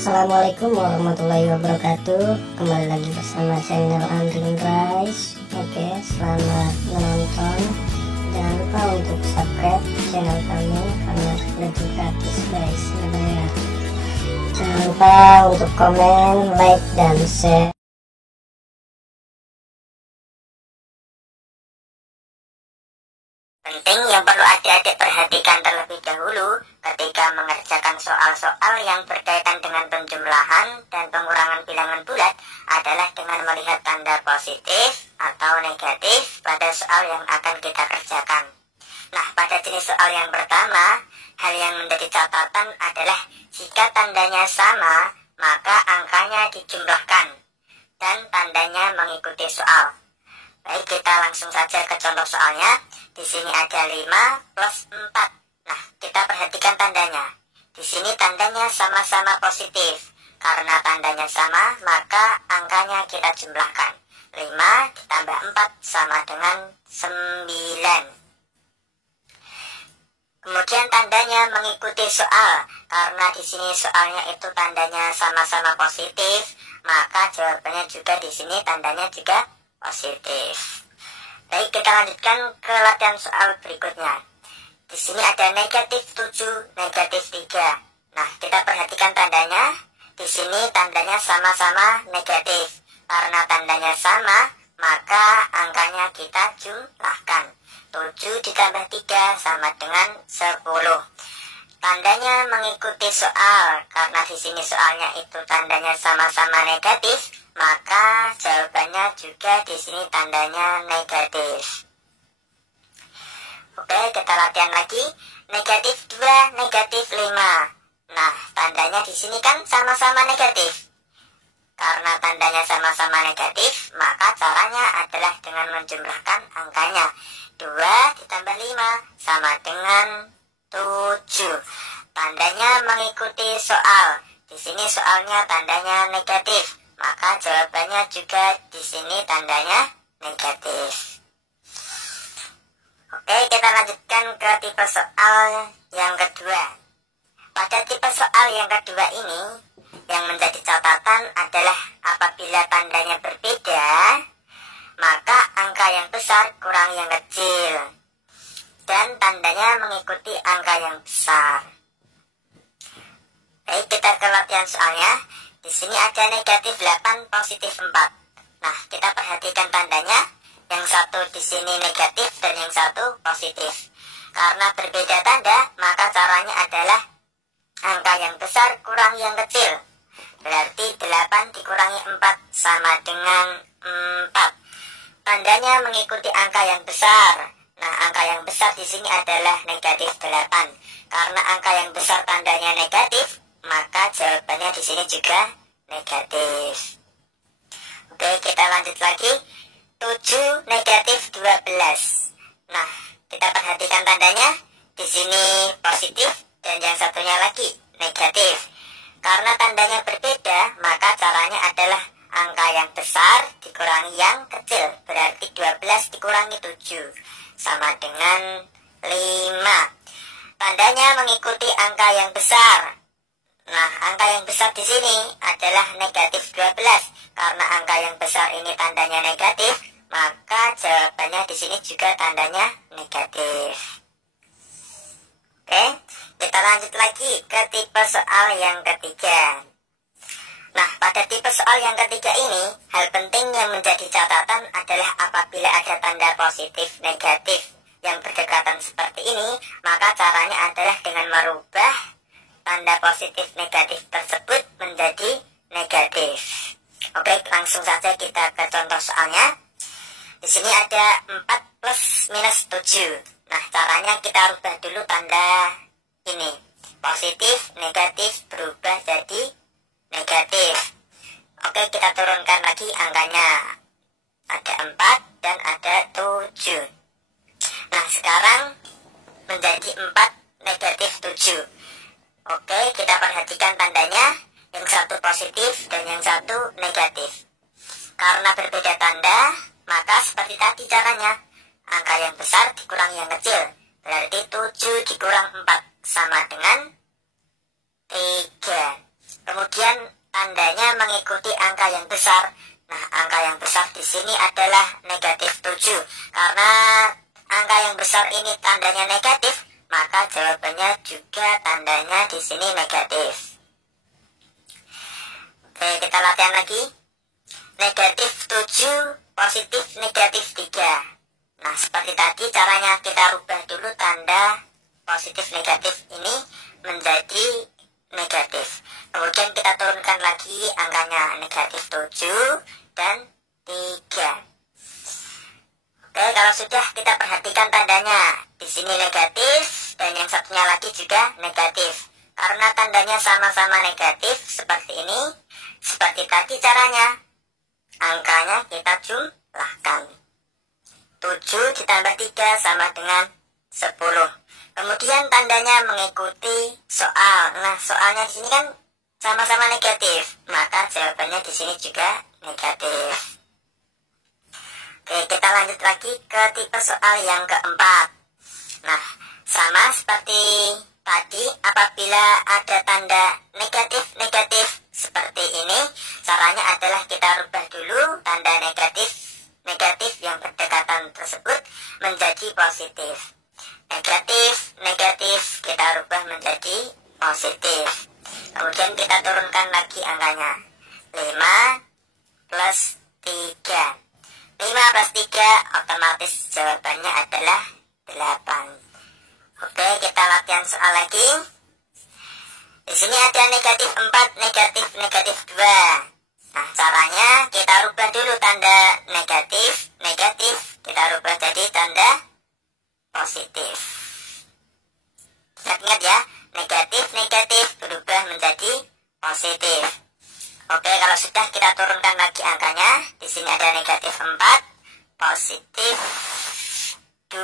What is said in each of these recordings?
Assalamualaikum warahmatullahi wabarakatuh. Kembali lagi bersama channel Andring Rise. Oke, selamat menonton. Jangan lupa untuk subscribe channel kami karena lebih gratis guys. Jangan lupa untuk komen, like, dan share. Penting yang perlu adik-adik perhatikan terlebih dahulu ketika mengerjakan soal-soal yang berkaitan dengan penjumlahan dan pengurangan bilangan bulat adalah dengan melihat tanda positif atau negatif pada soal yang akan kita kerjakan. Nah, pada jenis soal yang pertama, hal yang menjadi catatan adalah jika tandanya sama, maka angkanya dijumlahkan dan tandanya mengikuti soal. Baik, kita langsung saja ke contoh soalnya. Di sini ada 5 plus 4. Nah, kita perhatikan tandanya. Di sini tandanya sama-sama positif. Karena tandanya sama, maka angkanya kita jumlahkan. 5 ditambah 4 sama dengan 9. Kemudian tandanya mengikuti soal. Karena di sini soalnya itu tandanya sama-sama positif, maka jawabannya juga di sini tandanya juga positif. Baik, kita lanjutkan ke latihan soal berikutnya. Di sini ada negatif 7, negatif 3. Nah, kita perhatikan tandanya. Di sini tandanya sama-sama negatif. Karena tandanya sama, maka angkanya kita jumlahkan. 7 ditambah 3 sama dengan 10. Tandanya mengikuti soal. Karena di sini soalnya itu tandanya sama-sama negatif, maka jawabannya juga di sini tandanya negatif. Oke, kita latihan lagi. Negatif 2, negatif 5. Nah, tandanya di sini kan sama-sama negatif. Karena tandanya sama-sama negatif, maka caranya adalah dengan menjumlahkan angkanya. 2 ditambah 5 sama dengan 7. Tandanya mengikuti soal. Di sini soalnya tandanya negatif, maka jawabannya juga di sini tandanya negatif. Oke, kita lanjutkan ke tipe soal yang kedua. Pada tipe soal yang kedua ini, yang menjadi catatan adalah apabila tandanya berbeda, maka angka yang besar kurang yang kecil. Dan tandanya mengikuti angka yang besar. Baik, kita ke latihan soalnya. Di sini ada negatif 8, positif 4. Nah, kita perhatikan tandanya. Yang satu di sini negatif dan yang satu positif. Karena berbeda tanda, maka caranya adalah angka yang besar kurang yang kecil. Berarti 8 dikurangi 4 sama dengan 4. Tandanya mengikuti angka yang besar. Nah, angka yang besar di sini adalah negatif 8. Karena angka yang besar tandanya negatif, maka jawabannya di sini juga negatif. Oke, kita lanjut lagi. 7 negatif 12. Nah, kita perhatikan tandanya. Di sini positif dan yang satunya lagi negatif. Karena tandanya berbeda, maka caranya adalah angka yang besar dikurangi yang kecil. Berarti 12 dikurangi 7 sama dengan 5. Tandanya mengikuti angka yang besar. Nah, angka yang besar di sini adalah negatif 12. Karena angka yang besar ini tandanya negatif, maka jawabannya di sini juga tandanya negatif. Oke, kita lanjut lagi ke tipe soal yang ketiga. Nah, pada tipe soal yang ketiga ini, hal penting yang menjadi catatan adalah apabila ada tanda positif negatif yang berdekatan seperti ini, maka caranya adalah dengan merubah tanda positif negatif tersebut menjadi negatif. Oke, langsung saja kita ke contoh soalnya. Di sini ada 4 plus minus 7. Nah, caranya kita rubah dulu tanda ini. Positif, negatif berubah jadi negatif. Oke, kita turunkan lagi angkanya. Ada 4 dan ada 7. Nah, sekarang menjadi 4 negatif 7. Oke, kita perhatikan tandanya. Yang satu positif dan yang satu negatif. Karena berbeda tanda, maka seperti tadi caranya. Angka yang besar dikurangi yang kecil. Berarti 7 dikurang 4 sama dengan 3. Kemudian mengikuti angka yang besar. Nah, angka yang besar di sini adalah negatif 7. Karena angka yang besar ini tandanya negatif, maka jawabannya juga tandanya di sini negatif. Oke, kita latihan lagi. Negatif 7, positif negatif 3. Nah, seperti tadi caranya kita rubah dulu tanda positif negatif ini menjadi negatif. Kemudian kita turunkan lagi angkanya negatif 7 dan 3. Oke, kalau sudah kita perhatikan tandanya. Di sini negatif dan yang satunya lagi juga negatif. Karena tandanya sama-sama negatif seperti ini. Seperti tadi caranya. Angkanya kita jumlahkan. 7 ditambah 3 sama dengan 10. Kemudian tandanya mengikuti soal. Nah, soalnya di sini kan sama-sama negatif, maka jawabannya di sini juga negatif. Oke, kita lanjut lagi ke tipe soal yang keempat. Nah, sama seperti tadi, apabila ada tanda negatif seperti ini, caranya adalah kita rubah dulu tanda negatif yang berdekatan tersebut menjadi positif. Negatif kita rubah menjadi positif. Kemudian kita turunkan lagi angkanya. 5 plus 3. 5 plus 3 otomatis jawabannya adalah 8. Oke, kita latihan soal lagi. Di sini ada negatif 4, negatif 2. Nah, caranya kita rubah dulu tanda negatif, kita rubah jadi tanda positif. Ingat ya, negatif berubah menjadi positif. Oke, kalau sudah kita turunkan lagi angkanya. Di sini ada negatif 4, positif 2.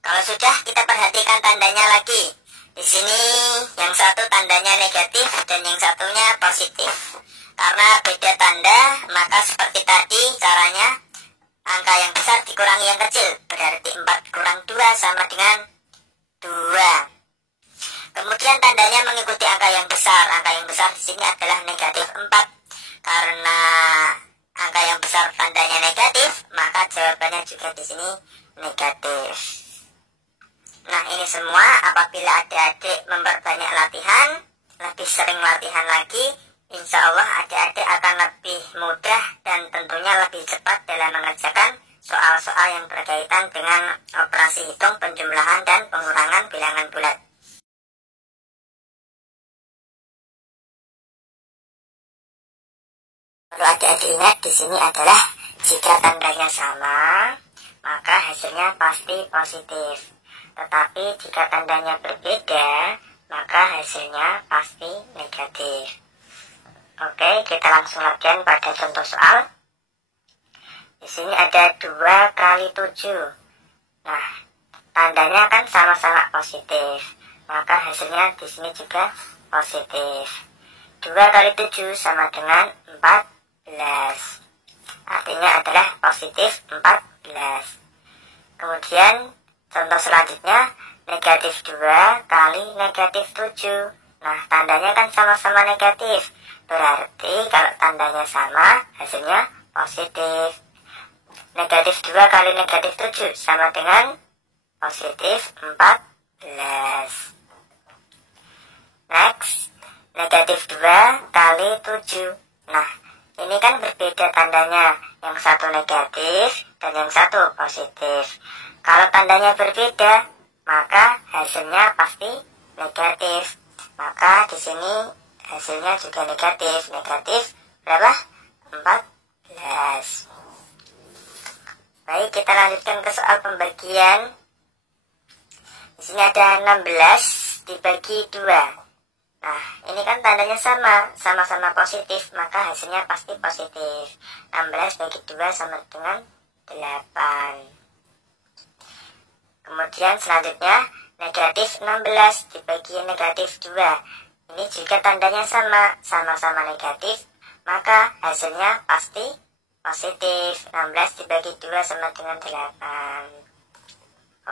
Kalau sudah kita perhatikan tandanya lagi. Di sini yang satu tandanya negatif dan yang satunya positif. Karena beda tanda, maka seperti tadi caranya angka yang besar dikurangi yang kecil. Berarti 4 kurang 2 sama dengan 2. Kemudian tandanya mengikuti angka yang besar. Angka yang besar di sini adalah negatif 4. Karena angka yang besar tandanya negatif, maka jawabannya juga di sini negatif. Nah, ini semua apabila adik-adik memperbanyak latihan, lebih sering latihan lagi, insya Allah adik-adik akan lebih mudah dan tentunya lebih cepat dalam mengerjakan soal-soal yang berkaitan dengan operasi hitung, penjumlahan, dan pengurangan bilangan bulat. Perlu adik-adik ingat di sini adalah jika tandanya sama, maka hasilnya pasti positif. Tetapi jika tandanya berbeda, maka hasilnya pasti negatif. Oke, kita langsung latihan pada contoh soal. Di sini ada 2 kali 7. Nah, tandanya kan sama-sama positif, maka hasilnya di sini juga positif. 2 kali 7 sama dengan 14. Artinya adalah positif 14. Kemudian contoh selanjutnya, negatif 2 kali negatif 7. Nah, tandanya kan sama-sama negatif. Berarti kalau tandanya sama, hasilnya positif. Negatif 2 kali negatif 7 sama dengan positif 14. Next, negatif 2 kali 7. Nah, ini kan berbeda tandanya. Yang satu negatif dan yang satu positif. Kalau tandanya berbeda, maka hasilnya pasti negatif. Maka di sini hasilnya juga negatif. Negatif berapa? 14. Baik, kita lanjutkan ke soal pembagian. Di sini ada 16 dibagi 2. Nah, ini kan tandanya sama-sama positif, maka hasilnya pasti positif. 16 bagi 2 sama dengan 8. Kemudian selanjutnya, negatif 16 dibagi negatif 2. Ini juga tandanya sama-sama negatif, maka hasilnya pasti positif. 16 dibagi 2 sama dengan 8.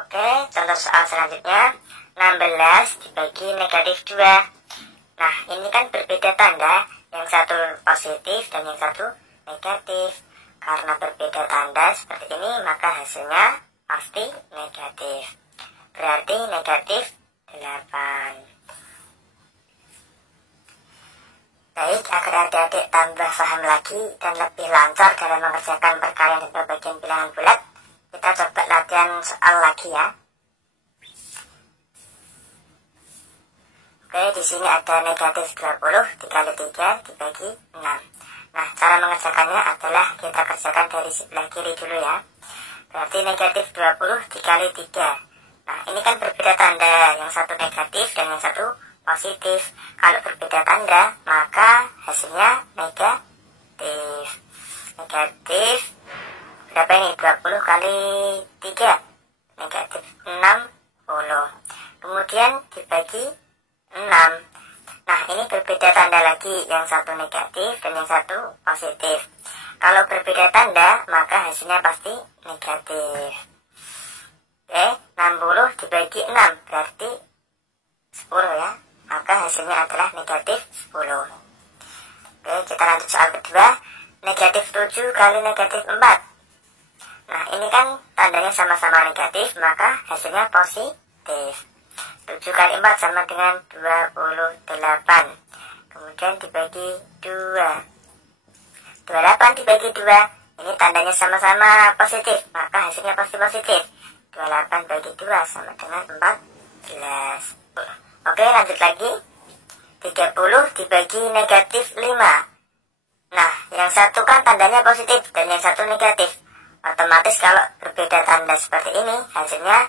Oke, contoh soal selanjutnya, 16 dibagi negatif 2. Nah, ini kan berbeda tanda, yang satu positif dan yang satu negatif. Karena berbeda tanda seperti ini, maka hasilnya pasti negatif. Berarti negatif 8. Baik, agar adik-adik tambah paham lagi dan lebih lancar dalam mengerjakan perkalian dan pembagian bilangan bulat, kita coba latihan soal lagi ya. Oke, di sini ada negatif 20 dikali 3 dibagi 6. Nah, cara mengerjakannya adalah kita kerjakan dari sebelah kiri dulu ya. Berarti negatif 20 dikali 3. Nah, ini kan berbeda tanda, yang satu negatif dan yang satu positif. Kalau berbeda tanda, maka hasilnya negatif. Negatif berapa ini? 20 kali 3 negatif 60. Kemudian dibagi 6. Nah, ini berbeda tanda lagi, yang satu negatif dan yang satu positif. Kalau berbeda tanda, maka hasilnya pasti negatif. Oke, 60 dibagi 6 berarti 10 ya. Maka hasilnya adalah negatif 10. Oke, kita lanjut soal kedua. Negatif 7 kali negatif 4. Nah, ini kan tandanya sama-sama negatif, maka hasilnya positif. 7 kali 4 sama dengan 28. Kemudian dibagi 2. 28 dibagi 2. Ini tandanya sama-sama positif, maka hasilnya pasti positif. 28 bagi 2 sama dengan 14. Oke, lanjut lagi. 30 dibagi negatif 5. Nah, yang satu kan tandanya positif dan yang satu negatif. Otomatis kalau berbeda tanda seperti ini, hasilnya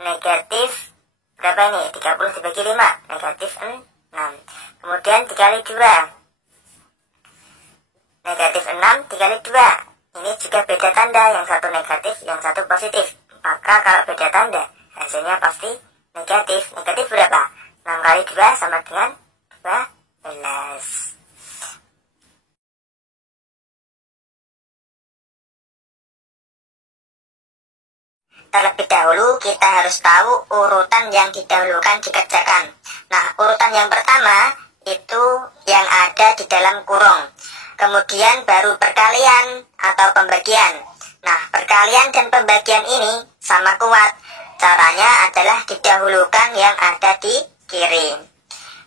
negatif berapa ini? 30 dibagi 5, negatif 6. Kemudian dikali 2. Negatif 6 dikali 2. Ini juga beda tanda, yang satu negatif, yang satu positif. Maka kalau beda tanda, hasilnya pasti negatif. Negatif berapa? 6 kali 2 sama dengan 12. Terlebih dahulu kita harus tahu urutan yang didahulukan dikerjakan. Nah, urutan yang pertama itu yang ada di dalam kurung. Kemudian baru perkalian atau pembagian. Nah, perkalian dan pembagian ini sama kuat. Caranya adalah didahulukan yang ada di kiri.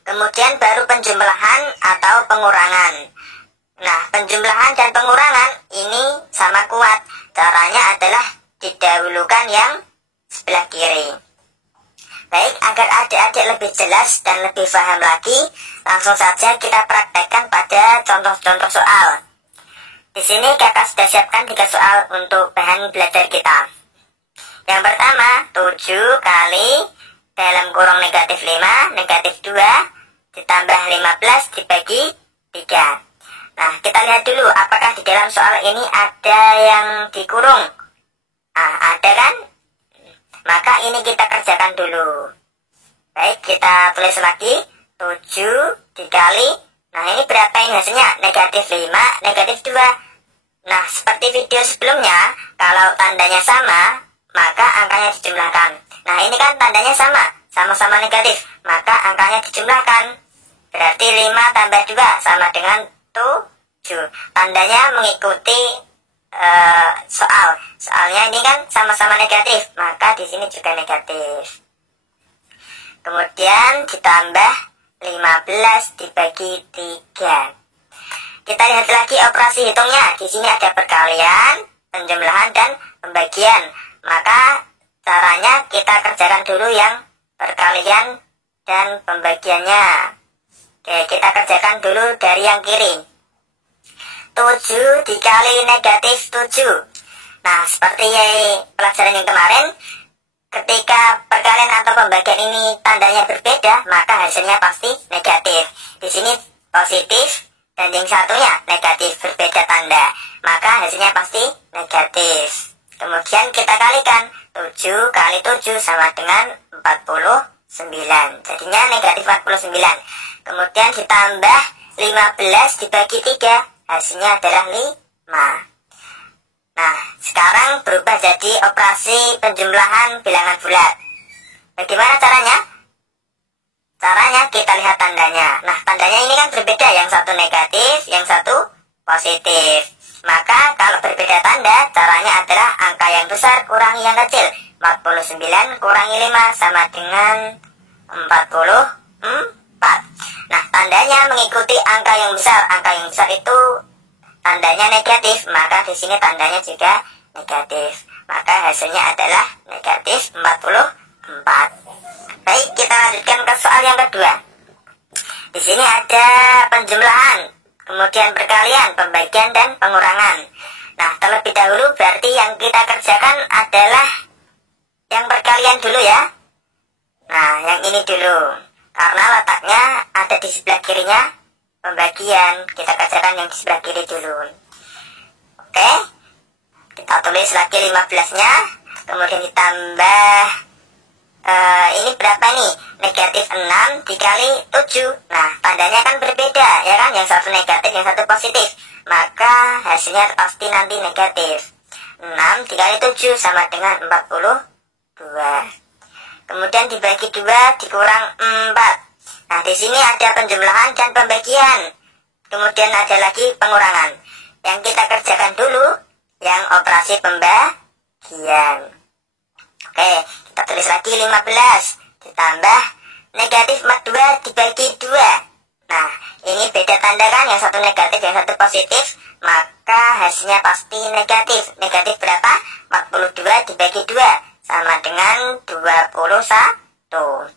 Kemudian baru penjumlahan atau pengurangan. Nah, penjumlahan dan pengurangan ini sama kuat. Caranya adalah didahulukan yang sebelah kiri. Baik, agar adik-adik lebih jelas dan lebih paham lagi, langsung saja kita praktekkan pada contoh-contoh soal. Di sini kakak sudah siapkan 3 soal untuk bahan belajar kita. Yang pertama, 7 kali dalam kurung negatif 5, negatif 2, ditambah 15 dibagi 3. Nah, kita lihat dulu apakah di dalam soal ini ada yang dikurung. Ada kan? Maka ini kita kerjakan dulu. Baik, kita tulis lagi. 7 dikali. Nah, ini berapa ini hasilnya? Negatif 5, negatif 2. Nah, seperti video sebelumnya, kalau tandanya sama, maka angkanya dijumlahkan. Nah, ini kan tandanya sama, sama-sama negatif, maka angkanya dijumlahkan. Berarti 5 tambah 2 sama dengan 7. Tandanya mengikuti soalnya ini kan sama-sama negatif, maka di sini juga negatif. Kemudian ditambah 15 dibagi 3. Kita lihat lagi operasi hitungnya. Di sini ada perkalian, penjumlahan dan pembagian. Maka caranya kita kerjakan dulu yang perkalian dan pembagiannya. Oke, kita kerjakan dulu dari yang kiri. 7 dikali negatif 7. Nah, seperti pelajaran yang kemarin, ketika perkalian atau pembagian ini tandanya berbeda, maka hasilnya pasti negatif. Di sini positif dan yang satunya negatif, berbeda tanda, maka hasilnya pasti negatif. Kemudian kita kalikan, 7 kali 7 sama dengan 49. Jadinya negatif 49. Kemudian ditambah 15 dibagi 3. Hasilnya adalah 5. Nah, sekarang berubah jadi operasi penjumlahan bilangan bulat. Bagaimana caranya? Caranya kita lihat tandanya. tandanya. Nah, tandanya ini kan berbeda, yang satu negatif, yang satu positif. Maka kalau berbeda tanda, caranya adalah angka yang besar kurangi yang kecil. 49 kurangi 5 sama dengan 44. Nah, tandanya mengikuti angka yang besar. Angka yang besar itu tandanya negatif, maka di sini tandanya juga negatif. Maka hasilnya adalah negatif 44. Baik, kita lanjutkan ke soal yang kedua. Di sini ada penjumlahan, kemudian perkalian, pembagian, dan pengurangan. Nah, terlebih dahulu berarti yang kita kerjakan adalah yang perkalian dulu ya. Nah, yang ini dulu. Karena letaknya ada di sebelah kirinya pembagian. Kita kerjakan yang di sebelah kiri dulu. Oke. Kita tulis lagi 15-nya. Kemudian ditambah ini berapa nih? Negatif 6 dikali 7. Nah, tandanya kan berbeda ya kan? Yang satu negatif, yang satu positif. Maka hasilnya pasti nanti negatif. 6 dikali 7 sama dengan 42. Kemudian dibagi 2 dikurang 4. Nah, di sini ada penjumlahan dan pembagian. Kemudian ada lagi pengurangan. Yang kita kerjakan dulu yang operasi pembagian. Oke, kita tulis lagi 15 ditambah negatif 42 dibagi 2. Nah, ini beda tanda kan, yang satu negatif, yang satu positif. Maka hasilnya pasti negatif. Negatif berapa? 42 dibagi 2 sama dengan 21.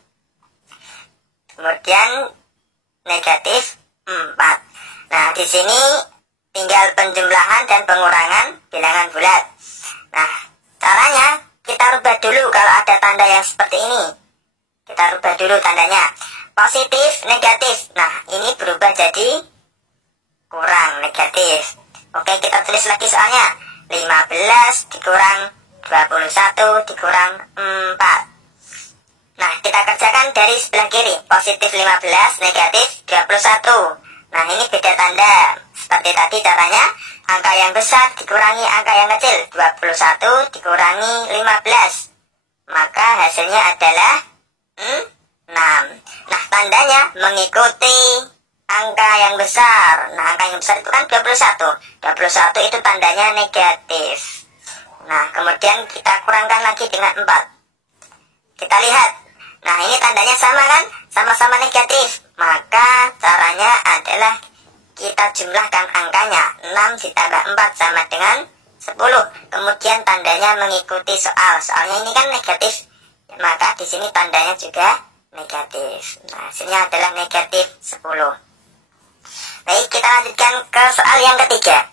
Kemudian negatif 4. Nah, di sini tinggal penjumlahan dan pengurangan bilangan bulat. Nah, caranya kita rubah dulu kalau ada tanda yang seperti ini. Kita rubah dulu tandanya. Positif, negatif. Nah, ini berubah jadi kurang, negatif. Oke, kita tulis lagi soalnya. 15 dikurang 21 dikurang 4. Nah, kita kerjakan dari sebelah kiri. Positif 15, negatif 21. Nah, ini beda tanda. Seperti tadi caranya, angka yang besar dikurangi angka yang kecil. 21 dikurangi 15. Maka hasilnya adalah 6. Nah, tandanya mengikuti angka yang besar. Nah, angka yang besar itu kan 21. 21 itu tandanya negatif. Nah, kemudian kita kurangkan lagi dengan 4. Kita lihat. Nah, ini tandanya sama kan? Sama-sama negatif. Maka caranya adalah kita jumlahkan angkanya. 6 ditambah 4 sama dengan 10. Kemudian tandanya mengikuti soal. Soalnya ini kan negatif. Maka di sini tandanya juga negatif. Nah, hasilnya adalah negatif 10. Baik, kita lanjutkan ke soal yang ketiga.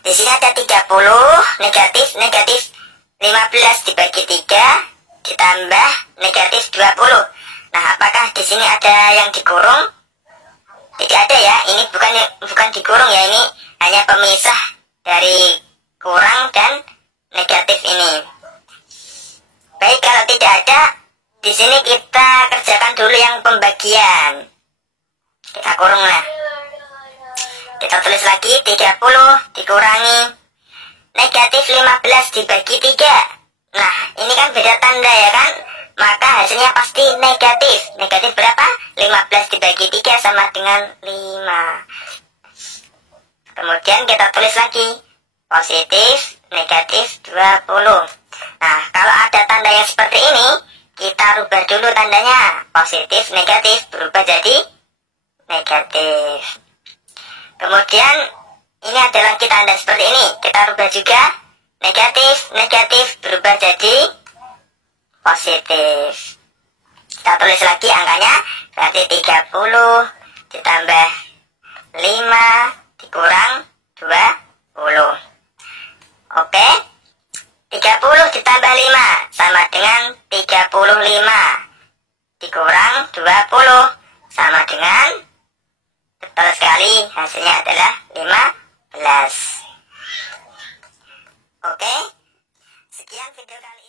Di sini ada 30 negatif 15 dibagi 3 ditambah negatif 20. Nah, apakah di sini ada yang dikurung? Tidak ada ya. Ini bukan dikurung ya. Ini hanya pemisah dari kurang dan negatif ini. Baik, kalau tidak ada, di sini kita kerjakan dulu yang pembagian. Kita kurung lah. Kita tulis lagi 30 dikurangi negatif 15 dibagi 3. Nah, ini kan beda tanda ya kan? Maka hasilnya pasti negatif. Negatif berapa? 15 dibagi 3 sama dengan 5. Kemudian kita tulis lagi positif negatif 20. Nah, kalau ada tanda yang seperti ini, kita rubah dulu tandanya. Positif negatif berubah jadi negatif. Kemudian ini ada lagi tanda seperti ini. Kita rubah juga. Negatif berubah jadi positif. Kita tulis lagi angkanya. Berarti 30 ditambah 5 dikurang 20. Oke. 30 ditambah 5 sama dengan 35 dikurang 20 sama dengan, betul sekali, hasilnya adalah 15. Oke, sekian video kali ini.